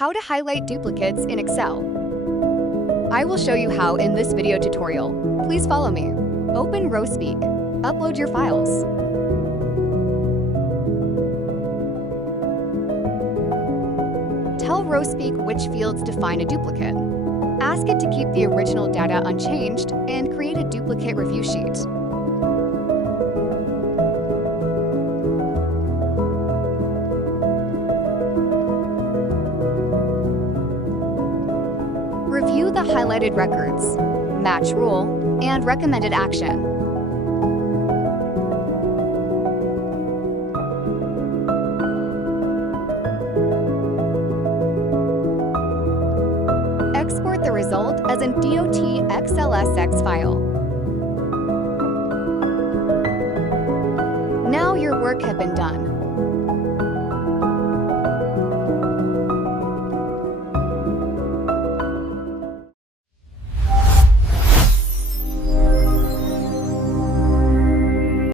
How to highlight duplicates in Excel. I will show you how in this video tutorial. Please follow me. Open RowSpeak. Upload your files. Tell RowSpeak which fields define a duplicate. Ask it to keep the original data unchanged and create a duplicate review sheet. Review the highlighted records, match rule, and recommended action. Export the result as a .xlsx file. Now your work has been done.